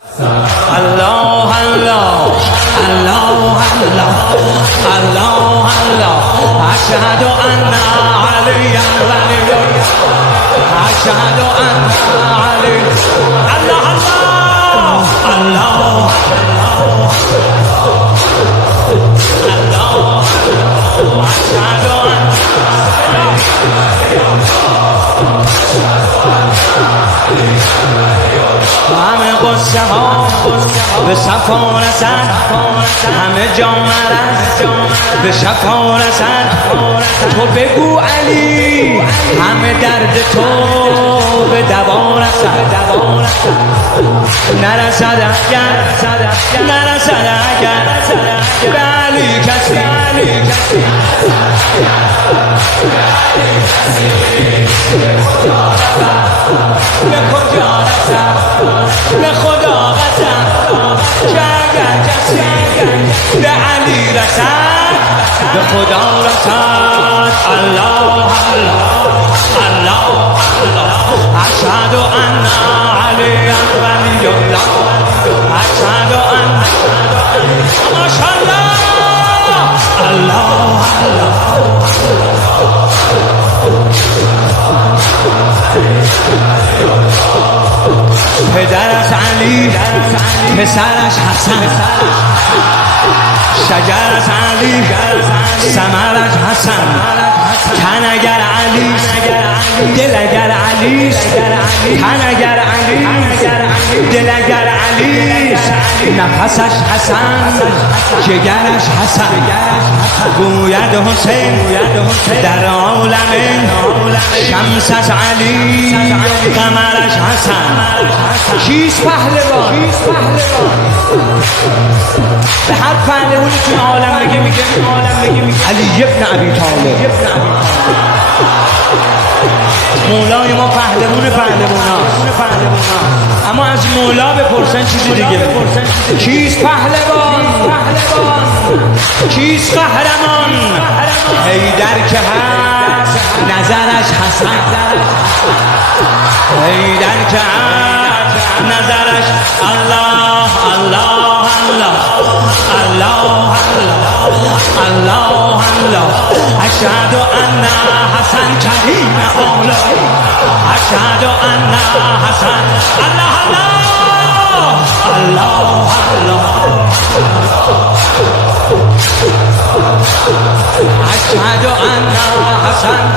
الله الله الله الله الله الله أشهد أن عليا ولي أشهد أن علي الله الله الله الله أشهد أن همه قصه ها به صفا رسد همه جامرد به شفا رسد تو بگو علی همه درد تو به دوا رسد نرسد اگر نرسد اگر به علی کسی به کجا رسد به خدا قسم که اگر کسی به علی رسد به خدا رسد الله الله الله اشهد ان علی ولی الله اشهد ان ماشاءالله الله پدرش علی پسرش حسن شجرش علی ثمرش حسن تن اگر علی دل اگر علی تن اگر علی دل اگر علی نفسش حسن جگرش حسن گوید حسین در عالم شمسش علی قمرش حسن کیست پهلوان به هر پهلوانی تو عالم میگه علی ابن ابی طالب مولای ما پهلواناست اما از مولا بپرسن چیزی دیگه کیست پهلوان کیست قهرمان حیدر که هست نظرش حسن حیدر که هست نظرش الله الله الله الله الله الله اشهد ان حسن کریم اولا اشهد ان حسن الله الله الله اشهد ان حسن